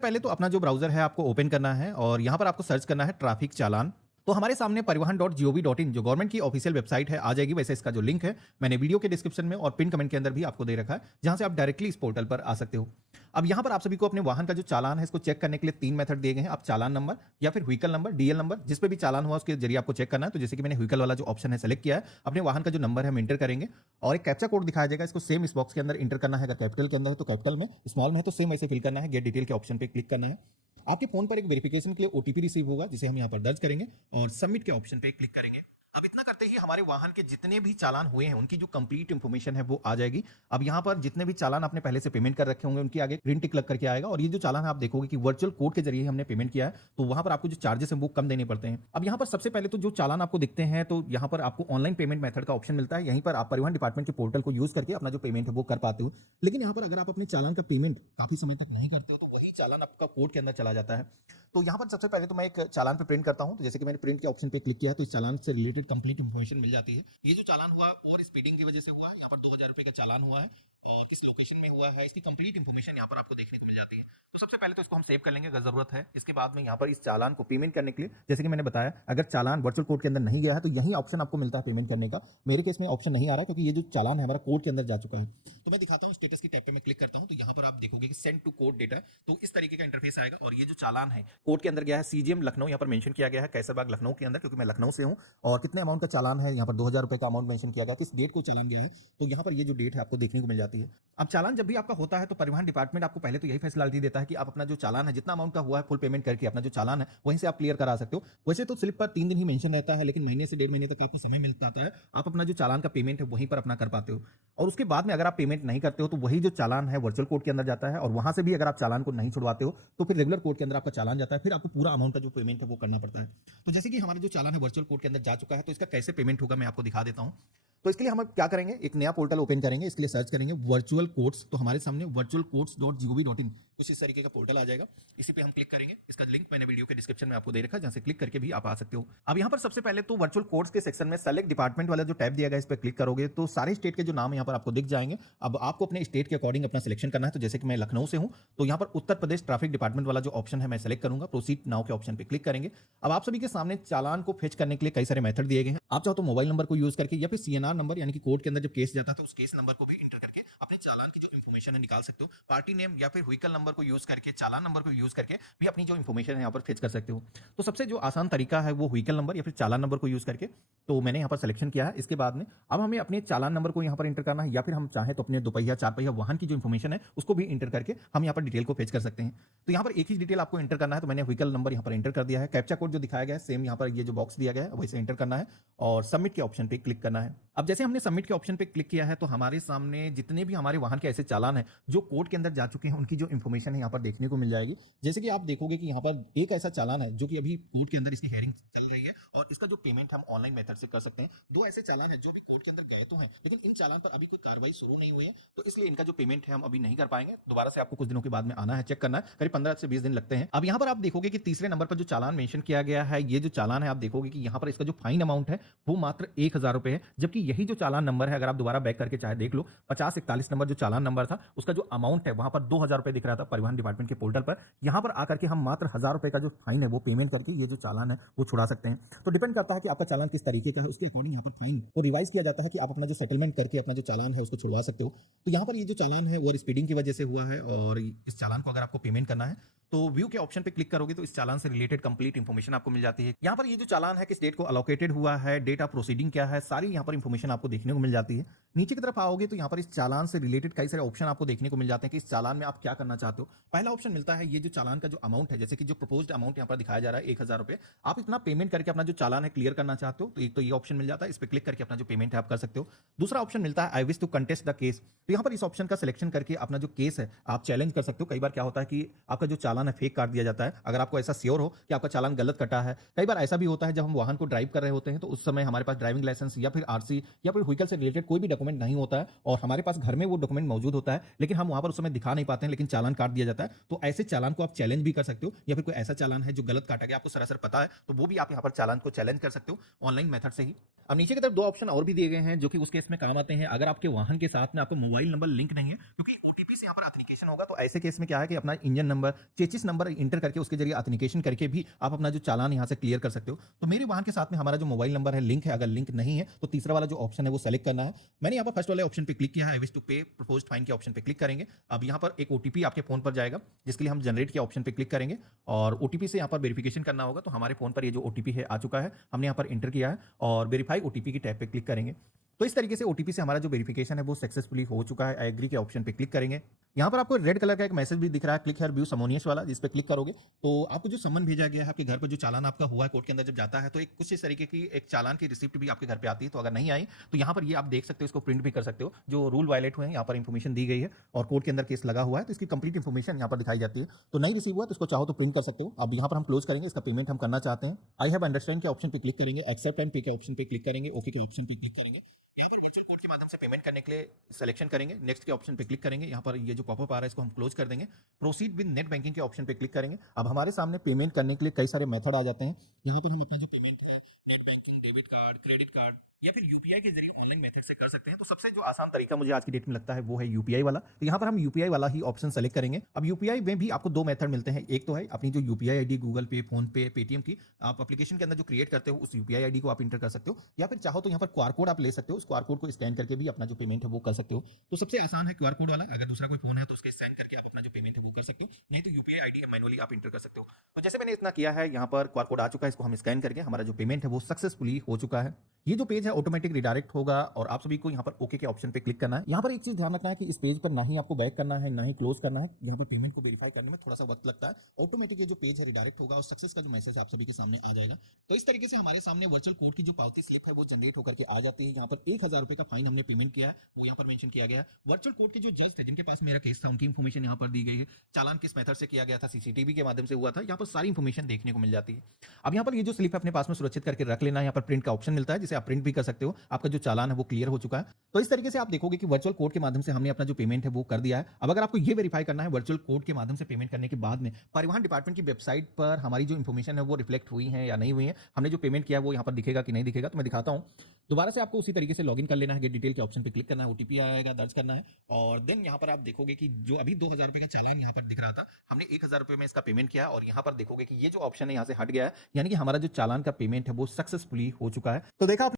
पहले तो अपना जो ब्राउज़र है आपको ओपन करना है और यहाँ पर आपको सर्च करना है ट्रैफिक चालान। तो हमारे सामने परिवहन.gov.in जो गवर्नमेंट की ऑफिशियल वेबसाइट है आ जाएगी। वैसे इसका जो लिंक है मैंने वीडियो के डिस्क्रिप्शन में और पिन कमेंट के अंदर भी आपको दे रखा है, जहां से आप डायरेक्टली इस पोर्टल पर आ सकते हो। अब यहाँ पर आप सभी को अपने वाहन का जो चालान है इसको चेक करने के लिए 3 मेथड दिए गए हैं। आप चालान नंबर या फिर व्हीकल नंबर, डीएल नंबर, जिस पे भी चालान हुआ उसके जरिए आपको चेक करना है। तो जैसे कि मैंने व्हीकल वाला जो ऑप्शन है सेलेक्ट किया है, अपने वाहन का जो नंबर है हम इंटर करेंगे और एक कैप्चा कोड दिखाया जाएगा। इसको सेम इस बॉक्स के अंदर इंटर करना है। अगर कैपिटल के अंदर है तो कैपिटल में, स्मॉल में है तो सेम ऐसे फिल करना है। गेट डिटेल के ऑप्शन पे क्लिक करना है। आपके फोन पर एक वेरिफिकेशन के लिए ओटीपी रिसीव होगा, जिसे हम यहाँ पर दर्ज करेंगे और सबमिट के ऑप्शन पे क्लिक करेंगे। अब इतना करते ही हमारे वाहन के जितने भी चालान हुए हैं उनकी जो कंप्लीट इंफॉर्मेशन है वो आ जाएगी। अब यहाँ पर जितने भी चालान आपने पहले से पेमेंट कर रखे होंगे उनके आगे ग्रीन टिक लग करके आएगा और ये जो चालान है आप देखोगे कि वर्चुअल कोड के जरिए हमने पेमेंट किया है, तो वहां पर आपको जो चार्जेस हैं वो कम देने पड़ते हैं। अब यहाँ पर सबसे पहले तो जो चालान आपको दिखते हैं तो यहाँ पर आपको ऑनलाइन पेमेंट मेथड का ऑप्शन मिलता है। यहीं पर आप परिवहन डिपार्टमेंट के पोर्टल को यूज करके अपना जो पेमेंट है वो कर पाते हो। लेकिन यहाँ पर अगर आप अपने चालान का पेमेंट काफी समय तक नहीं करते हो तो वही चालान आपका कोड के अंदर चला जाता है। तो यहाँ पर सबसे पहले तो मैं एक चालान पे प्रिंट करता हूँ। तो जैसे कि मैंने प्रिंट के ऑप्शन पे क्लिक किया है तो इस चालान से रिलेटेड कंप्लीट इन्फॉर्मेशन मिल जाती है। ये जो चालान हुआ और स्पीडिंग की वजह से हुआ है, यहाँ पर 2000 रुपए का चालान हुआ है और किस लोकेशन में हुआ है इसकी कंप्लीट इन्फॉर्मेशन यहाँ पर आपको देखने को मिल जाती है। तो सबसे पहले तो इसको हम सेव कर लेंगे अगर जरूरत है। इसके बाद में यहाँ पर इस चालान को पेमेंट करने के लिए, जैसे कि मैंने बताया, अगर चालान वर्चुअल कोड के अंदर नहीं गया है तो यही ऑप्शन आपको मिलता है पेमेंट करने का। मेरे केस में ऑप्शन नहीं आ रहा है क्योंकि ये जो चालान है हमारा कोड के अंदर जा चुका है। तो मैं दिखाता हूँ, स्टेटस की टैब पे मैं क्लिक करता हूँ तो यहाँ पर आप देखोगे कि सेंड टू कोड डेटा, तो इस तरीके का इंटरफेस आएगा। और ये जो चालान है कोड के अंदर गया है सीजीएम लखनऊ, यहाँ पर मेंशन किया गया है कैसरबाग लखनऊ के अंदर, क्योंकि मैं लखनऊ से हूँ। और कितने अमाउंट का चालान है, यहाँ पर 2000 रुपए का अमाउंट मेंशन किया गया, किस डेट को चालान गया है, तो यहाँ पर ये जो डेट है आपको देखने को मिल जाती है। अब चालान जब भी आपका होता है तो परिवहन डिपार्टमेंट आपको पहले तो यही फैसिलिटी देता है कि आप अपना जो चालान है जितना अमाउंट का हुआ है फुल पेमेंट करके अपना जो चालान है वहीं से आप क्लियर करा सकते हो। वैसे तो स्लिप पर 3 दिन ही मेंशन रहता है, लेकिन महीने से 1.5 महीने तक आपको समय मिल पाता है। आप अपना जो चालान का पेमेंट है वहीं पर अपना कर पाते हो। और उसके बाद में अगर आप पेमेंट नहीं करते हो तो वही जो चालान है वर्चुअल कोड के अंदर जाता है और वहां से भी अगर आप चालान को नहीं छुड़वाते हो तो फिर रेगुलर कोड के अंदर आपका चालान जाता है। फिर आपको पूरा अमाउंट का जो पेमेंट है वो करना पड़ता है। तो जैसे कि हमारा जो चालान है वर्चुअल कोड के अंदर जा चुका है तो इसका कैसे पेमेंट होगा मैं आपको दिखा देता हूं। तो इसके लिए हम क्या करेंगे, एक नया पोर्टल ओपन करेंगे। इसके लिए सर्च करेंगे वर्चुअल कोड्स। तो हमारे सामने virtualcodes.gov.in कुछ इस तरीके का पोर्टल आ जाएगा। इसी पे हम क्लिक करेंगे। इसका लिंक मैंने वीडियो के डिस्क्रिप्शन में आपको दे रखा है, जहां से क्लिक करके भी आप आ सकते हो। अब यहाँ पर सबसे पहले तो वर्चुअल कोड्स के सेक्शन में सेलेक्ट डिपार्टमेंट वाला जो टैब दिया गया इस पर क्लिक करोगे तो सारे स्टेट के जो नाम यहाँ पर आपको दिख जाएंगे। अब आपको अपने स्टेट के अकॉर्डिंग अपना सिलेक्शन करना है। तो जैसे कि मैं लखनऊ से हूँ तो यहाँ पर उत्तर प्रदेश ट्रैफिक डिपार्टमेंट वाला जो ऑप्शन है मैं सेलेक्ट करूंगा। प्रोसीड नाउ के ऑप्शन पे क्लिक करेंगे। अब आप सभी के सामने चालान को फेच करने के लिए कई सारे मेथड दिए गए हैं। आप चाहो तो मोबाइल नंबर को यूज करके या फिर सीएनआर नंबर यानी कि कोड के अंदर जब केस जाता है तो उस केस नंबर को भी इंटर करके अपने चालान की जो इन्फॉर्मेशन है निकाल सकते हो। पार्टी नेम या फिर व्हीकल नंबर को यूज करके, चालान नंबर को यूज करके भी अपनी जो इन्फॉर्मेशन है यहाँ पर फेच कर सकते हो। तो सबसे जो आसान तरीका है वो व्हीकल नंबर या फिर चालान नंबर को यूज करके, तो मैंने यहाँ पर सिलेक्शन किया है। इसके बाद में अब हमें अपने चालान नंबर को यहाँ पर इंटर करना है या फिर हम चाहें तो अपने दोपहिया चार पहिया वाहन की जो इन्फॉर्मेशन है उसको भी इंटर करके हम यहाँ पर डिटेल को फेच कर सकते हैं। तो यहाँ पर एक ही डिटेल आपको इंटर करना है। तो मैंने व्हीकल नंबर यहाँ पर इंटर कर दिया है। कैप्चा कोड जो दिखाया गया है सेम यहाँ पर ये जो बॉक्स दिया गया है वैसे इंटर करना है और सबमिट के ऑप्शन पे क्लिक करना है। अब जैसे हमने सबमिट के ऑप्शन पे क्लिक किया है तो हमारे सामने जितने भी हमारे वाहन के ऐसे चालान है जो कोड के अंदर जा चुके हैं उनकी जो इन्फॉर्मेशन है यहाँ पर देखने को मिल जाएगी। जैसे कि आप देखोगे कि यहाँ पर एक ऐसा चालान है जो कि अभी कोड के अंदर इसकी हेयरिंग चल रही है और इसका जो पेमेंट हम ऑनलाइन मेथड से कर सकते हैं। 2 ऐसे चालान है जो अभी कोड के अंदर गए तो हैं, लेकिन इन चालान पर अभी कोई कार्रवाई शुरू नहीं हुई है, तो इसलिए इनका जो पेमेंट है हम अभी नहीं कर पाएंगे। दोबारा से आपको कुछ दिनों के बाद में आना है, चेक करना है, करीब 15 से 20 दिन लगते हैं। अब यहाँ पर आप देखोगे कि तीसरे नंबर पर जो चालान मेंशन किया गया है, ये जो चालान है आप देखोगे कि यहाँ पर इसका जो फाइन अमाउंट है वो मात्र 1000 रुपए है। जबकि यही जो चालान नंबर है, अगर आप दोबारा बैक करके चाहे देख लो, 5041 नंबर जो चालान नंबर था उसका जो अमाउंट है वहां पर 2000 रुपए दिख रहा था परिवहन डिपार्टमेंट के पोर्टल पर। यहां पर आकर के हम मात्र 1000 रुपए का जो फाइन है वो पेमेंट करके ये जो चालान है वो छुड़ा सकते हैं। तो डिपेंड करता है कि आपका चालान किस तरीके का है, उसके अकॉर्डिंग यहाँ पर फाइन को रिवाइज किया जाता है कि आप अपना जो सेटलमेंट करके अपना जो चालान है उसको छुड़वा सकते हो। तो यहाँ पर ये जो चालान है वो स्पीडिंग की वजह से हुआ है और इस चालान को अगर आपको पेमेंट करना है तो व्यू के ऑप्शन पे क्लिक करोगे तो इस चालान से रिलेटेड कंप्लीट इंफॉर्मेशन आपको मिल जाती है। यहाँ पर ये जो चालान है किस डेट को अलोकेटेड हुआ है, डेट ऑफ प्रोसीडिंग क्या है, सारी यहाँ पर इंफॉर्मेशन आपको देखने को मिल जाती है। नीचे की तरफ आओगे तो यहाँ पर इस चालान से रिलेटेड कई सारे ऑप्शन आपको देखने को मिल जाते हैं कि इस चालान में आप क्या करना चाहते हो। पहला ऑप्शन मिलता है ये जो चालान का जो अमाउंट है, जैसे कि जो प्रपोज्ड अमाउंट यहाँ पर दिखाया जा रहा है 1000 रुपए, आप इतना पेमेंट करके अपना जो चालान है क्लियर करना चाहते हो तो एक तो ये ऑप्शन मिल जाता है। इस पर क्लिक करके अपना जो पेमेंट है आप कर सकते हो। दूसरा ऑप्शन मिलता है I wish to contest the case. तो यहाँ पर इस ऑप्शन का सिलेक्शन करके अपना जो केस है आप चैलेंज कर सकते हो। कई बार क्या होता है कि आपका जो चालान है फेक काट दिया जाता है, अगर आपको ऐसा श्योर हो कि आपका चालान गलत कटा है। कई बार ऐसा भी होता है जब हम वाहन को ड्राइव कर रहे होते हैं तो उस समय हमारे पास ड्राइविंग लाइसेंस या फिर आरसी या फिर व्हीकल से रिलेटेड कोई भी डॉक्यूमेंट नहीं होता है और हमारे पास घर में वो डॉक्यूमेंट मौजूद होता है, लेकिन हम वहां पर उस समय दिखा नहीं पाते हैं, लेकिन चालान काट दिया जाता है। तो ऐसे चालान को आप चैलेंज भी कर सकते हो या फिर कोई ऐसा चालान है जो गलत काटा गया आपको सरासर पता है तो वो भी आप यहाँ पर चालान को चैलेंज कर सकते हो ऑनलाइन मेथड से ही। अब नीचे की तरफ दो ऑप्शन और भी दिए गए हैं जो कि उस केस में काम आते हैं अगर आपके वाहन के साथ में आपका मोबाइल नंबर लिंक नहीं है, क्योंकि ओटीपी से यहाँ पर ऑथेंटिकेशन होगा। तो ऐसे केस में क्या है कि अपना engine number, chassis number inter करके उसके जरिए ऑथेंटिकेशन करके भी आप अपना जो चालान यहाँ से क्लियर कर सकते हो। तो मेरे वाहन के साथ में हमारा जो मोबाइल नंबर है लिंक है, अगर लिंक नहीं है तो तीसरा वाला जो ऑप्शन है वो सेलेक्ट करना है। मैंने यहाँ पर फर्स्ट वाले ऑप्शन पे क्लिक किया है, आई विश टू पे प्रपोज्ड फाइन के ऑप्शन पे क्लिक करेंगे। अब यहाँ पर एक ओटीपी आपके फोन पर जाएगा जिसके लिए हम जनरेट के ऑप्शन पे क्लिक करेंगे और ओटीपी से यहाँ पर वेरिफिकेशन करना होगा। तो हमारे फोन पर ये जो ओटीपी है आ चुका है, हमने यहाँ पर इंटर किया है और वेरीफाई ओटीपी की टैब पे क्लिक करेंगे। तो इस तरीके से ओटीपी से हमारा जो वेरिफिकेशन है वो सक्सेसफुली हो चुका है। आई एग्री के ऑप्शन पे क्लिक करेंगे। यहाँ पर आपको रेड कलर का एक मैसेज भी दिख रहा है, क्लिक हियर व्यू समोनियस वाला, जिस पे क्लिक करोगे तो आपको जो समन भेजा गया है आपके घर पर, जो चालान आपका हुआ है कोर्ट के अंदर जब जाता है तो एक कुछ इस तरीके की एक चालान की रिसिप्ट भी आपके घर पे आती है। तो अगर नहीं आई तो यहाँ पर ये आप देख सकते हो, इसको प्रिंट भी कर सकते हो। जो रूल वायलेट हुए हैं यहाँ पर इंफॉर्मेशन दी गई है और कोर्ट के अंदर केस लगा हुआ है तो इसकी कंप्लीट इन्फॉर्मेशन यहाँ पर दिखाई जाती है। तो नहीं रिसीव हुआ तो इसको चाहो तो प्रिंट कर सकते हो। अब यहाँ पर हम क्लोज करेंगे, इसका पेमेंट हम करना चाहते हैं। आई हैव अंडरस्टैंड के ऑप्शन पे क्लिक करेंगे, एक्सेप्ट एंड पे के ऑप्शन पे क्लिक करेंगे, ओके के ऑप्शन पे क्लिक करेंगे। यहाँ पर वर्चुअल कोड के माध्यम से पेमेंट करने के लिए सिलेक्शन करेंगे, नेक्स्ट के ऑप्शन पे क्लिक करेंगे। यहाँ पर ये जो पॉपअप आ रहा है इसको हम क्लोज कर देंगे। प्रोसीड विद नेट बैंकिंग के ऑप्शन पे क्लिक करेंगे। अब हमारे सामने पेमेंट करने के लिए कई सारे मेथड आ जाते हैं। यहाँ पर हम अपना जो पेमेंट है net banking, debit card, credit card या फिर यूपीआई के जरिए ऑनलाइन मेथड से कर सकते हैं। तो सबसे जो आसान तरीका मुझे आज की डेट में लगता है वो है यूपीआई वाला। तो यहाँ पर हम यूपीआई वाला ही ऑप्शन सेलेक्ट करेंगे। अब यूपीआई में भी आपको दो मेथड मिलते हैं। एक तो है अपनी जो यूपीआई आईडी गूगल पे, फोन पे, पेटीएम की आप एप्लीकेशन के अंदर जो क्रिएट करते हो उस यूपीआई आईडी को आप इंटर कर सकते हो, या फिर चाहो तो यहाँ पर क्यूआर कोड आप ले सकते हो। उस क्यूआर कोड को स्कैन करके भी अपना जो पेमेंट है वो कर सकते हो। तो सबसे आसान है क्यूआर कोड वाला। अगर दूसरा कोई फोन है तो उसके स्कैन करके आप अपना जो पेमेंट है वो कर सकते हो, नहीं तो यूपीआई आईडी मैनुअली आप इंटर कर सकते हो। तो जैसे मैंने इतना किया है, यहाँ पर क्यूआर कोड आ चुका है, इसको हम स्कैन करके हमारा जो पेमेंट है वो सक्सेसफुली हो चुका है। ये जो पेज है ऑटोमेटिक रिडायरेक्ट होगा और आप सभी को यहाँ पर ओके के ऑप्शन पे क्लिक करना है। यहाँ पर एक चीज ध्यान रखना है कि इस पेज पर ना ही आपको बैक करना है ना ही क्लोज करना है। यहाँ पर पेमेंट को वेरीफाई करने में थोड़ा सा वक्त लगता है। ऑटोमेटिक ये जो पेज है रिडायरेक्ट होगा और सक्सेस का जो मैसेज आप सभी के सामने आ जाएगा। तो इस तरीके से हमारे सामने वर्चुअल कोर्ट की जो पावती स्लिप है वो जनरेट होकर के आ जाती है। यहाँ पर 1000 रुपए का फाइन हमने पेमेंट किया है वो यहाँ पर मेंशन किया गया है। वर्चुअल कोर्ट के जो जज थे जिनके पास मेरा केस था उनकी इन्फॉर्मेशन यहाँ पर दी गई है। चालान किस मेथड से किया गया था, सीसीटीवी के माध्यम से हुआ था, यहाँ पर सारी इन्फॉर्मेशन देखने को मिल जाती है। अब यहाँ पर ये जो स्लिप अपने पास में सुरक्षित करके रख लेना है। यहाँ पर प्रिंट का ऑप्शन मिलता है जिसे आप प्रिंट भी कर सकते हो। आपका जो चालान है वो क्लियर हो चुका है। तो इस तरीके से आप देखोगे कि वर्चुअल कोड के माध्यम से हमने अपना जो पेमेंट है वो कर दिया है। अब अगर आपको ये वेरीफाई करना है वर्चुअल कोड के माध्यम से पेमेंट करने के बाद में परिवहन डिपार्टमेंट की वेबसाइट पर हमारी जो इन्फॉर्मेशन है वो रिफ्लेक्ट हुई है या नहीं हुई है, हमने जो पेमेंट किया वो यहाँ पर दिखेगा कि नहीं दिखेगा, तो मैं दिखाता हूँ। दोबारा से आपको उसी तरीके से लॉगिन कर लेना है, गेट डिटेल के ऑप्शन पे क्लिक करना है, ओटीपी आएगा, दर्ज करना है और देन यहाँ पर आप देखोगे कि जो अभी 2000 रुपए का चालान यहाँ पर दिख रहा था, हमने 1000 रुपए में इसका पेमेंट किया और यहाँ पर देखोगे कि ये जो ऑप्शन है यहाँ से हट गया है, यानी कि हमारा जो चालान का पेमेंट है वो सक्सेसफुली हो चुका है। तो देखा